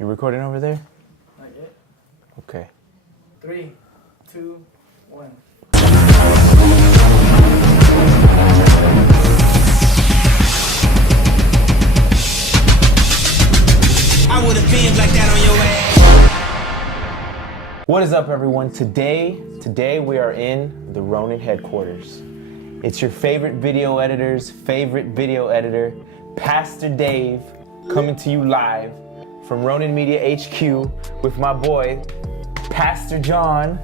You recording over there? Not yet. Okay. 3, 2, 1. I would have been like that on your ass. What is up, everyone? Today we are in the Ronin headquarters. It's your favorite video editor's favorite video editor, Pastor Dave, coming to you live from Ronin Media HQ with my boy, Pastor John.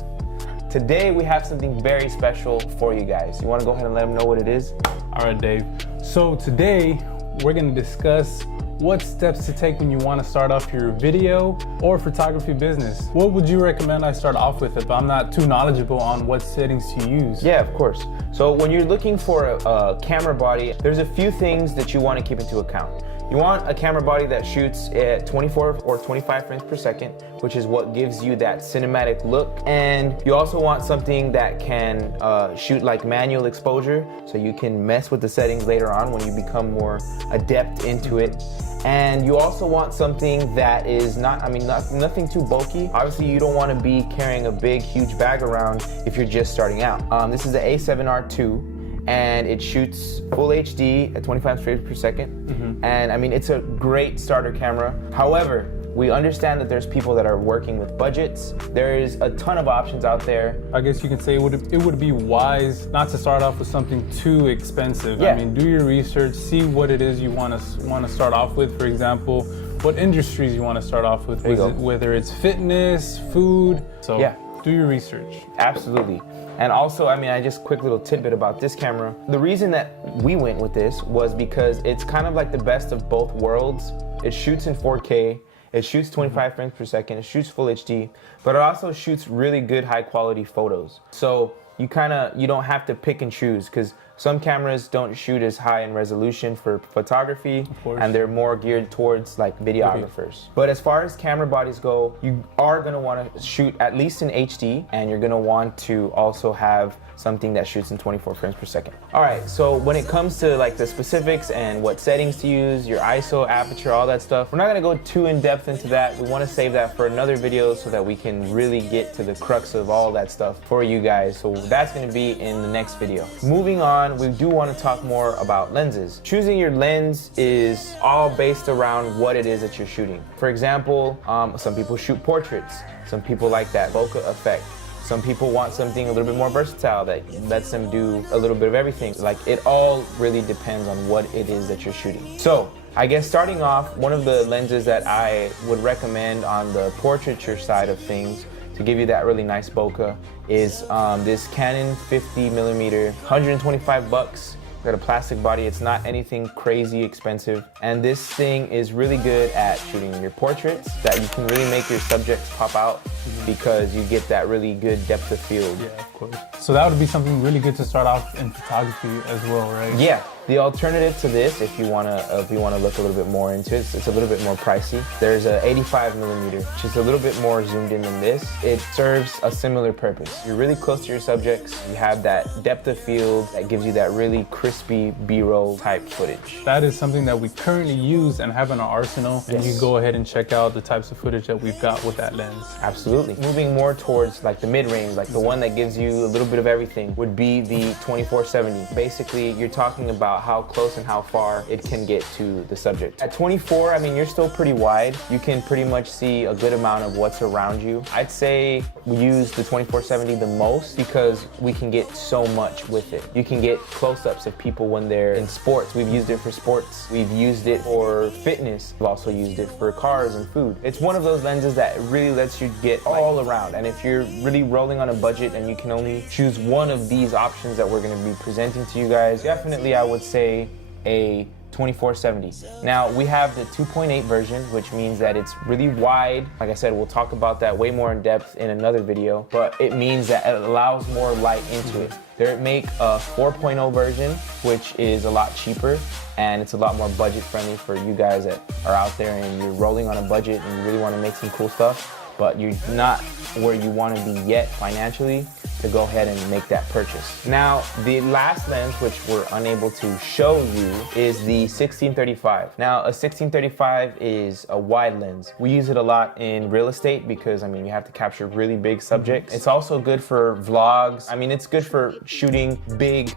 Today we have something very special for you guys. You want to go ahead and let them know what it is? All right, Dave. So today we're going to discuss what steps to take when you want to start off your video or photography business. What would you recommend I start off with if I'm not too knowledgeable on what settings to use? Yeah, of course. So when you're looking for a camera body, there's a few things that you want to keep into account. You want a camera body that shoots at 24 or 25 frames per second, which is what gives you that cinematic look. And you also want something that can shoot like manual exposure, so you can mess with the settings later on when you become more adept into it. And you also want something that is nothing too bulky. Obviously, you don't want to be carrying a big, huge bag around if you're just starting out. This is the A7R2. And it shoots full HD at 25 frames per second. And I mean, it's a great starter camera. However, we understand that there's people that are working with budgets. There is a ton of options out there. I guess you can say it would be wise not to start off with something too expensive. Yeah. I mean, do your research, see what it is you want to start off with. For example, what industries you want to start off with, whether it's fitness, food. So yeah, do your research. Absolutely. And also, I mean, I just quick little tidbit about this camera. The reason that we went with this was because it's kind of like the best of both worlds. It shoots in 4K, it shoots 25 frames per second, it shoots full HD, but it also shoots really good high quality photos. So you don't have to pick and choose, because some cameras don't shoot as high in resolution for photography, and they're more geared towards like videographers. But as far as camera bodies go, you are gonna wanna shoot at least in HD, and you're gonna want to also have something that shoots in 24 frames per second. All right, so when it comes to like the specifics and what settings to use, your ISO, aperture, all that stuff, we're not gonna go too in depth into that. We wanna save that for another video so that we can really get to the crux of all that stuff for you guys. So that's gonna be in the next video. Moving on, we do want to talk more about lenses. Choosing your lens is all based around what it is that you're shooting. For example, some people shoot portraits. Some people like that bokeh effect. Some people want something a little bit more versatile that lets them do a little bit of everything. Like, it all really depends on what it is that you're shooting. So I guess starting off, one of the lenses that I would recommend on the portraiture side of things to give you that really nice bokeh is this Canon 50mm, 125 bucks. Got a plastic body. It's not anything crazy expensive. And this thing is really good at shooting your portraits, that you can really make your subjects pop out because you get that really good depth of field. Yeah, of course. So that would be something really good to start off in photography as well, right? Yeah. The alternative to this, if you wanna look a little bit more into it, it's a little bit more pricey. There's a 85mm, which is a little bit more zoomed in than this. It serves a similar purpose. You're really close to your subjects. You have that depth of field that gives you that really crispy B-roll type footage. That is something that we currently use and have in our arsenal. And you can go ahead and check out the types of footage that we've got with that lens. Absolutely. Moving more towards like the mid-range, like the one that gives you a little bit of everything, would be the 24-70. Basically, you're talking about how close and how far it can get to the subject. At 24, I mean, you're still pretty wide. You can pretty much see a good amount of what's around you. I'd say we use the 24-70 the most because we can get so much with it. You can get close-ups of people when they're in sports. We've used it for sports. We've used it for fitness. We've also used it for cars and food. It's one of those lenses that really lets you get all around. And if you're really rolling on a budget and you can only choose one of these options that we're gonna be presenting to you guys, definitely I would say a 24-70. Now we have the 2.8 version, which means that it's really wide. Like I said, we'll talk about that way more in depth in another video, but it means that it allows more light into it. They make a 4.0 version, which is a lot cheaper, and it's a lot more budget friendly for you guys that are out there and you're rolling on a budget and you really want to make some cool stuff, but you're not where you want to be yet financially. to go ahead and make that purchase. Now, the last lens, which we're unable to show you, is the 1635. Now, a 1635 is a wide lens. We use it a lot in real estate because, I mean, you have to capture really big subjects. It's also good for vlogs. I mean, it's good for shooting big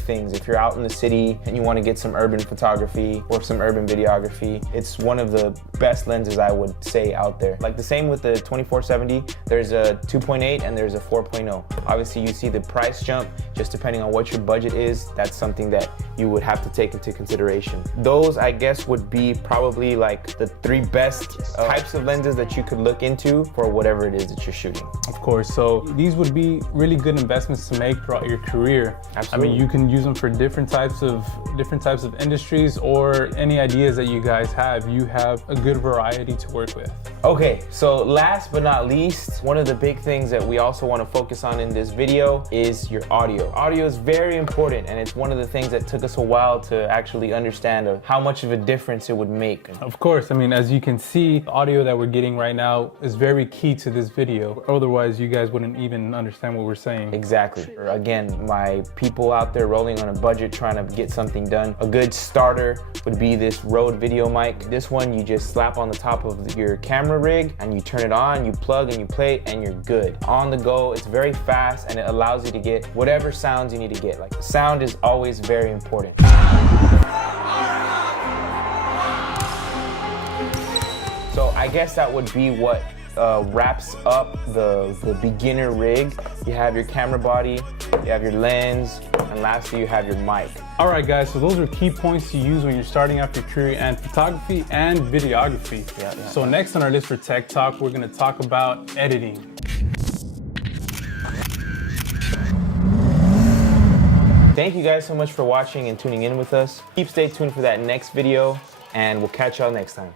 things. If you're out in the city and you want to get some urban photography or some urban videography, it's one of the best lenses I would say out there. Like the same with the 2470, there's a 2.8 and there's a 4.0. Obviously, you see the price jump just depending on what your budget is. That's something that you would have to take into consideration. Those, I guess, would be probably like the 3 best types of lenses that you could look into for whatever it is that you're shooting. Of course, so these would be really good investments to make throughout your career. Absolutely. I mean, you can use them for different types of industries or any ideas that you guys have. You have a good variety to work with. Okay, so last but not least, one of the big things that we also want to focus on in this video is your audio. Audio is very important, and it's one of the things that took us a while to actually understand of how much of a difference it would make. Of course, I mean, as you can see, the audio that we're getting right now is very key to this video. Otherwise, you guys wouldn't even understand what we're saying. Exactly. Again, my people out there rolling on a budget trying to get something done, a good starter would be this Rode video mic. This one you just slap on the top of your camera rig and you turn it on, you plug and you play, and you're good. On the go, it's very fast and it allows you to get whatever sounds you need to get. Like, sound is always very important. So I guess that would be what wraps up the beginner rig. You have your camera body, you have your lens, and lastly you have your mic. All right, guys, so those are key points to use when you're starting out your career in photography and videography. Yeah. So next on our list for Tech Talk, we're gonna talk about editing. Thank you guys so much for watching and tuning in with us. Stay tuned for that next video, and we'll catch y'all next time.